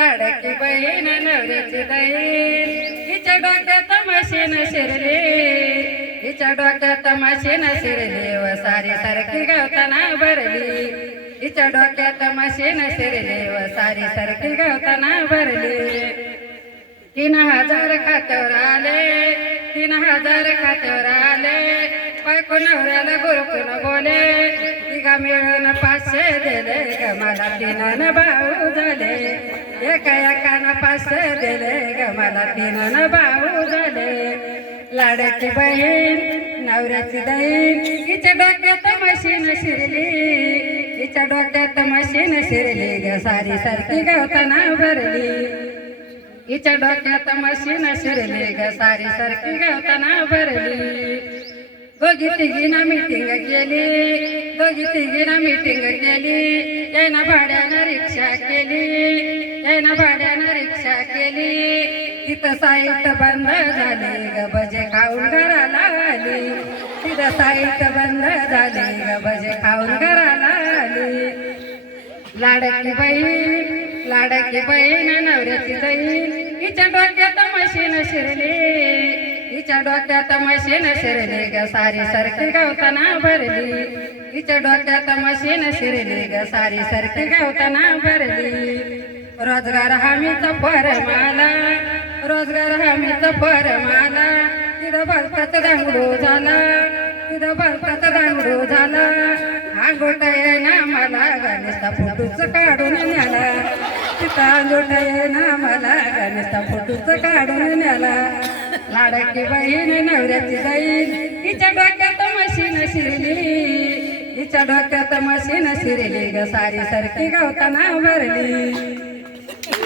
लाडकी बहीण नवऱ्याची दहीण हिच्या डोक्यात मशीन शिरली हिच्या डोक्यात मशीन शिरली व सारी सारखी गवताना भरली हिच्या डोक्यात मशीन शिरली व सारी सारखी गवताना भरली 3000 खात्यावर आले 3000 खात्यावर आले बायको नवऱ्याला गुरकुन बोले तिघा मिळून 500 दिले ग मला 3 भाऊ झाले एका एकानं 500 दिले ग मला 3 भाऊ झाले लाडकी बहीण नवऱ्याची दहीण हिच्या डोक्यात मशीन शिरली हिच्या डोक्यात मशीन शिरली ग सारी सारखी गवताना भरली हिच्या डोक्यात मशीन शिरली ग सारी सारखी गवताना भरली दोघी तिघीनं मीटिंग केली दोघी तिघीनं मीटिंग केली यानं भाड्यानं रिक्षा केली यानं भाड्यानं रिक्षा केली तिथं साईट बंद झाली ग भजे खाऊन घराला आली तिथं साईट बंद झाली ग भजे खाऊन घराला आली लाडकी बहीण नवऱ्याची दहीण हिच्या डोक्यात मशीन शिरली हिच्या डोक्यात मशीन शिरली ग सारी सारखी गवताना भरली हिच्या डोक्यात मशीन शिरली ग सारी सारखी गवताना भरली रोजगार हमीचा फरमाला रोजगार हमीचा फरमाला तिथं भलताच दांगडू झाला तिथं भलताच दांगडू झाला अंगोटा येईना मला गणेशा फोटोच काढून न्याला तिथं अंगोटा येईना मला गणेशा फोटोच काढून न्याला लाडकी बहीण नवऱ्याची दहीण हिच्या डोक्यात मशीन शिरली हिच्या डोक्यात मशीन शिरली ग सारी सारखी गवताना भरली